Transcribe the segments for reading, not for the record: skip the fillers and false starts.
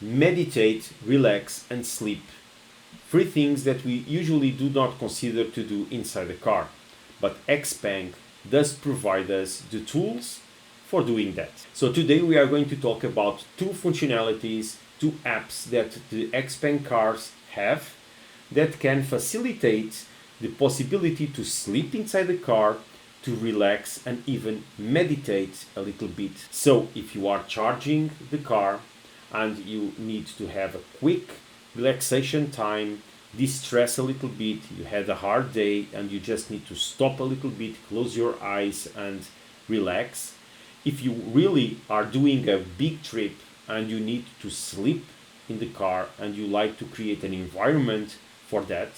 meditate, relax, and sleep. Three things that we usually do not consider to do inside the car. But Xpeng does provide us the tools for doing that. So today we are going to talk about two functionalities, two apps that the Xpeng cars have that can facilitate the possibility to sleep inside the car, to relax, and even meditate a little bit. So if you are charging the car and you need to have a quick relaxation time, distress a little bit, you had a hard day and you just need to stop a little bit, close your eyes and relax. If you really are doing a big trip and you need to sleep in the car and you like to create an environment for that,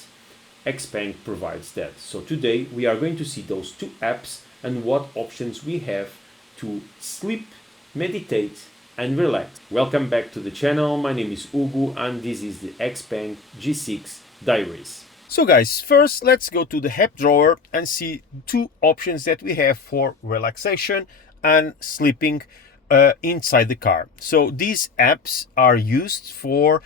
Xpeng provides that. So today we are going to see those two apps and what options we have to sleep, meditate, and relax. Welcome back to the channel. My name is Hugo and this is the Xpeng G6 Diaries. So guys, first let's go to the app drawer and see two options that we have for relaxation and sleeping inside the car. So these apps are used for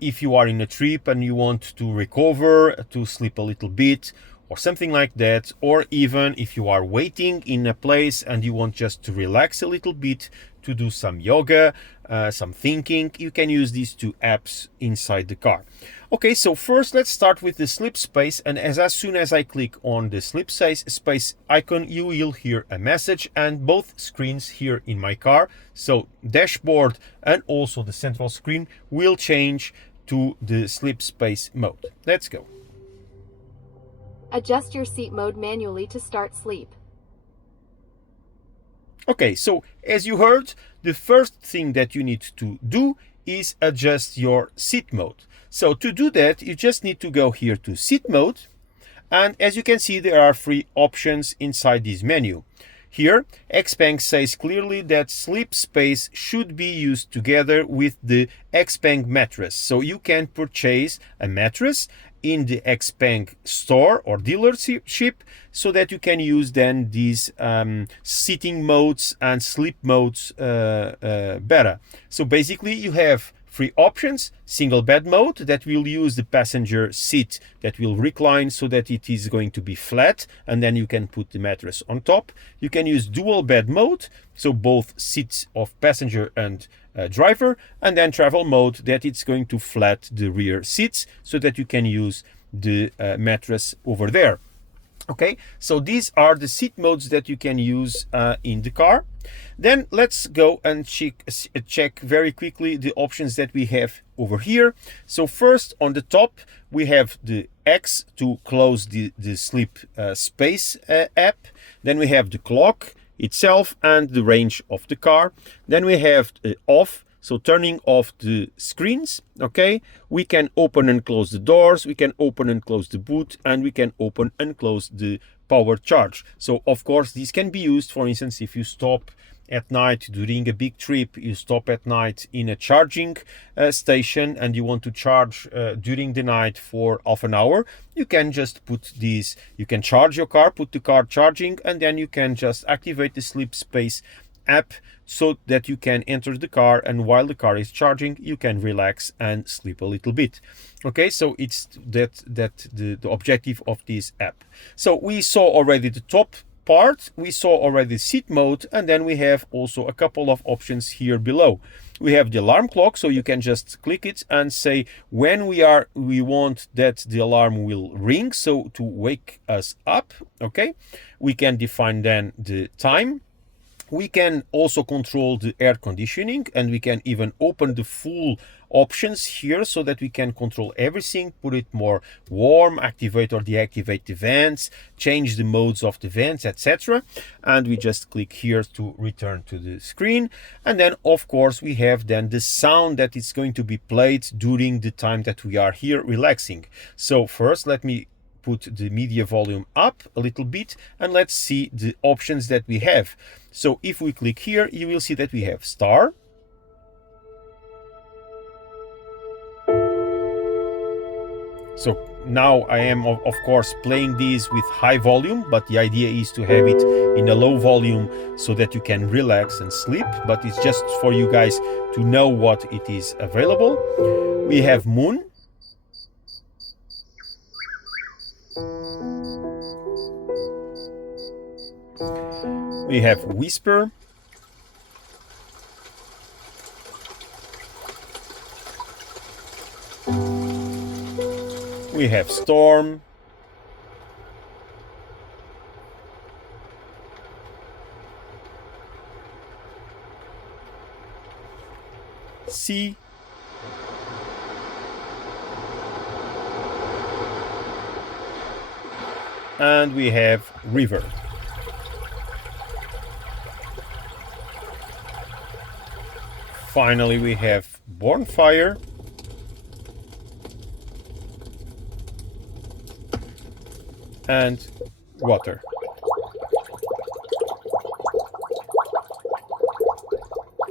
if you are in a trip and you want to recover, to sleep a little bit or something like that, or even if you are waiting in a place and you want just to relax a little bit, to do some yoga, some thinking, you can use these two apps inside the car. Okay, so first let's start with the Sleep Space, and as soon as I click on the Sleep Space icon, you will hear a message and both screens here in my car, so dashboard and also the central screen, will change to the Sleep Space mode. Let's go. Adjust your seat mode manually to start sleep. Okay, so as you heard, the first thing that you need to do is adjust your seat mode. So to do that, you just need to go here to seat mode. And as you can see, there are three options inside this menu. Here, Xpeng says clearly that Sleep Space should be used together with the Xpeng mattress. So you can purchase a mattress in the Xpeng store or dealership so that you can use then these sitting modes and sleep modes better. So basically you have three options: single bed mode, that will use the passenger seat that will recline so that it is going to be flat and then you can put the mattress on top. You can use dual bed mode, so both seats of passenger and driver, and then travel mode, that it's going to flat the rear seats so that you can use the mattress over there. Okay, so these are the seat modes that you can use in the car. Then let's go and check very quickly the options that we have over here. So first on the top we have the X to close the Sleep Space app. Then we have the clock itself and the range of the car. Then we have off, so turning off the screens. Okay, we can open and close the doors, we can open and close the boot, and we can open and close the power charge. So of course these can be used, for instance, if you stop at night during a big trip, you stop at night in a charging station and you want to charge during the night for half an hour, you can just put these, you can charge your car, put the car charging, and then you can just activate the Sleep Space app so that you can enter the car, and while the car is charging you can relax and sleep a little bit. Okay, so it's the objective of this app. So we saw already the top part, we saw already seat mode, and then we have also a couple of options here below. We have the alarm clock, so you can just click it and say when we want that the alarm will ring, so to wake us up. Okay, we can define then the time. We can also control the air conditioning, and we can even open the full options here so that we can control everything, put it more warm, activate or deactivate the vents, change the modes of the vents, etc. And we just click here to return to the screen. And then of course we have then the sound that is going to be played during the time that we are here relaxing. So first let me put the media volume up a little bit and let's see the options that we have. So if we click here, you will see that we have star, So now I am of course playing these with high volume, but the idea is to have it in a low volume so that you can relax and sleep, but it's just for you guys to know what it is available. We have Moon. We have Whisper. We have Storm. Sea. And we have River. Finally, we have Bonfire. And Water.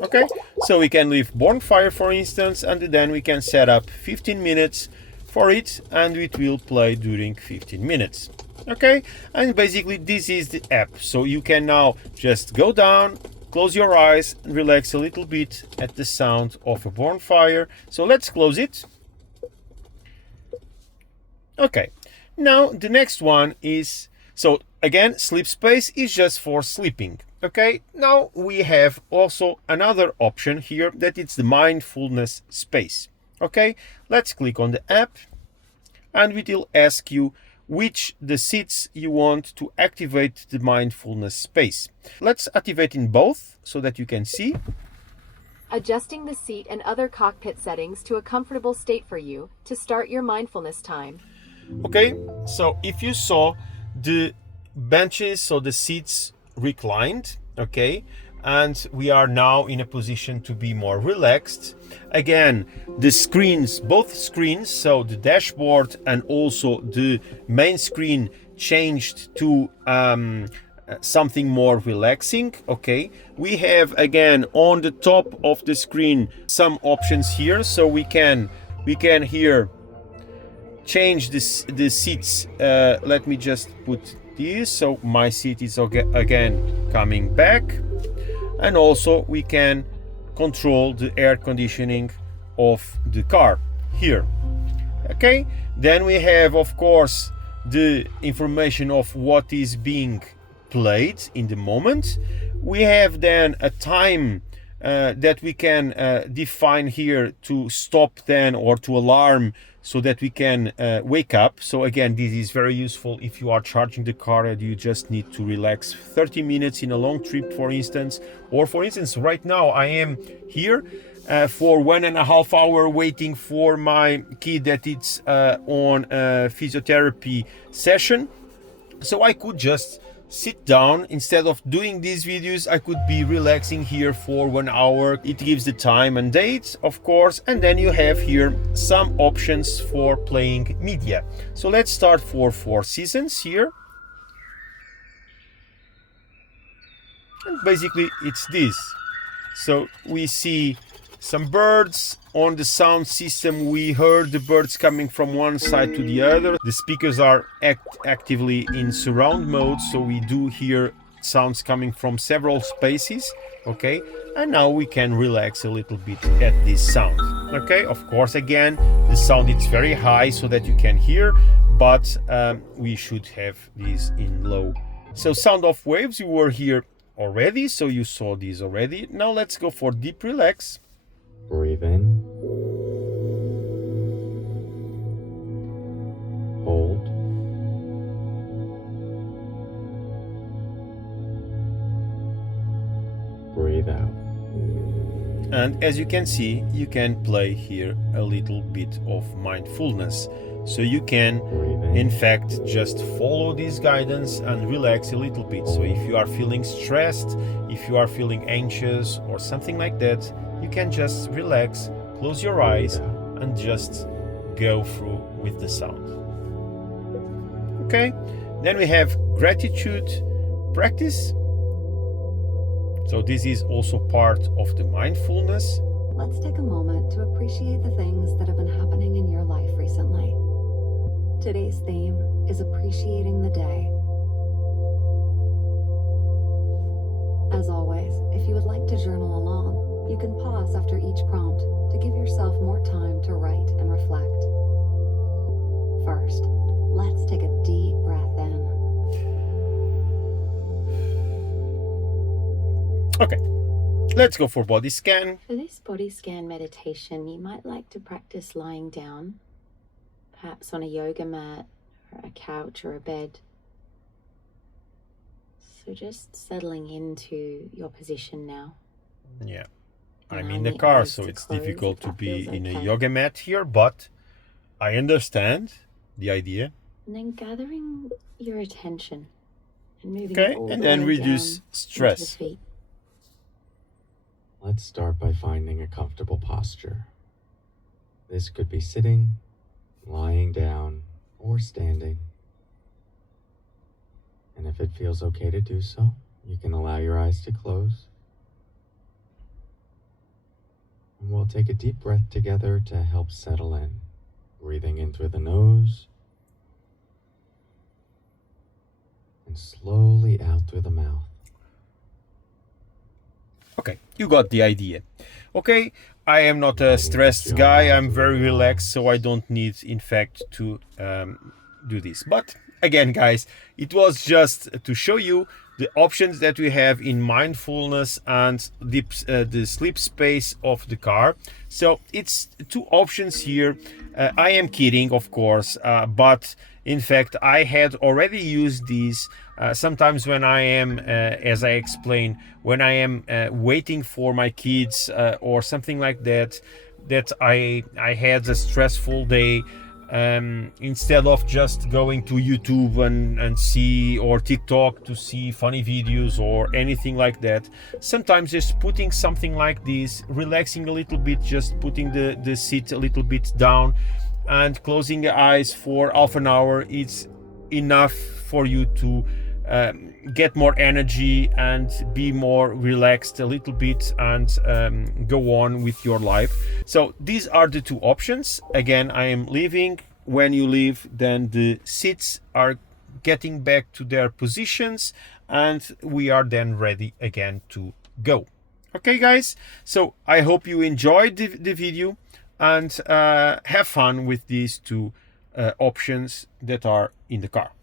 Okay, so we can leave Bonfire for instance, and then we can set up 15 minutes for it, and it will play during 15 minutes. Okay, and basically this is the app. So you can now just go down, close your eyes, and relax a little bit at the sound of a bonfire. So let's close it. Okay, now the next one is, so again, Sleep Space is just for sleeping. Okay, now we have also another option here, that it's the Mindfulness Space. Okay, let's click on the app, and it will ask you which the seats you want to activate the mindfulness space. Let's activate in both so that you can see. Adjusting the seat and other cockpit settings to a comfortable state for you to start your mindfulness time. Okay, so if you saw the benches, so the seats reclined, okay, and we are now in a position to be more relaxed. Again, the screens, both screens, so the dashboard and also the main screen, changed to something more relaxing. Okay, we have again on the top of the screen some options here, so we can here change the seats. Let me just put this, so my seat is again coming back, and also we can control the air conditioning of the car here. Okay, then we have of course the information of what is being played in the moment. We have then a time that we can define here to stop then, or to alarm, so that we can wake up. So again, this is very useful if you are charging the car and you just need to relax 30 minutes in a long trip, for instance. Or for instance, right now I am here for 1.5 hours waiting for my kid that it's on a physiotherapy session. So I could just sit down. Instead of doing these videos, I could be relaxing here for 1 hour. It gives the time and date, of course, and then you have here some options for playing media. So let's start for 4 seasons here. And basically it's this. So we see some birds. On the sound system, we heard the birds coming from one side to the other. The speakers are actively in surround mode, so we do hear sounds coming from several spaces. Okay, and now we can relax a little bit at this sound. Okay, of course, again, the sound is very high so that you can hear, but we should have this in low. So sound of waves, you were here already, so you saw these already. Now let's go for deep relax. Breathe in. Hold. Breathe out. And as you can see, you can play here a little bit of mindfulness. So you can, in fact, just follow this guidance and relax a little bit. So if you are feeling stressed, if you are feeling anxious or something like that, you can just relax, close your eyes, and just go through with the sound. Okay, then we have gratitude practice. So this is also part of the mindfulness. Let's take a moment to appreciate the things that have been happening in your life recently. Today's theme is appreciating the day. As always, if you would like to journal along, you can pause after each prompt to give yourself more time to write and reflect. First, let's take a deep breath in. Okay, let's go for body scan. For this body scan meditation, you might like to practice lying down, perhaps on a yoga mat, or a couch, or a bed. So just settling into your position now. Yeah, I'm Allowing in the the car, eyes so to it's close difficult if to that be feels in a okay. yoga mat here, but I understand the idea. And then gathering your attention and moving Okay, all and the then way reduce down into the stress. feet. Let's start by finding a comfortable posture. This could be sitting, lying down, or standing. And if it feels okay to do so, you can allow your eyes to close. And we'll take a deep breath together to help settle in. Breathing in through the nose and slowly out through the mouth. Okay, you got the idea. Okay, I am not a stressed guy. I'm very relaxed, so I don't need, in fact, to do this. But again, guys, it was just to show you the options that we have in mindfulness and the sleep space of the car. So it's two options here. I am kidding, of course, but in fact, I had already used these sometimes when I am, as I explained, when I am waiting for my kids or something like that, that I had a stressful day. Instead of just going to YouTube and see, or TikTok to see funny videos or anything like that, sometimes just putting something like this, relaxing a little bit, just putting the seat a little bit down and closing the eyes for half an hour, it's enough for you to get more energy and be more relaxed a little bit and go on with your life. So these are the two options. Again, I am leaving. When you leave, then the seats are getting back to their positions and we are then ready again to go. Okay, guys, so I hope you enjoyed the video and have fun with these two options that are in the car.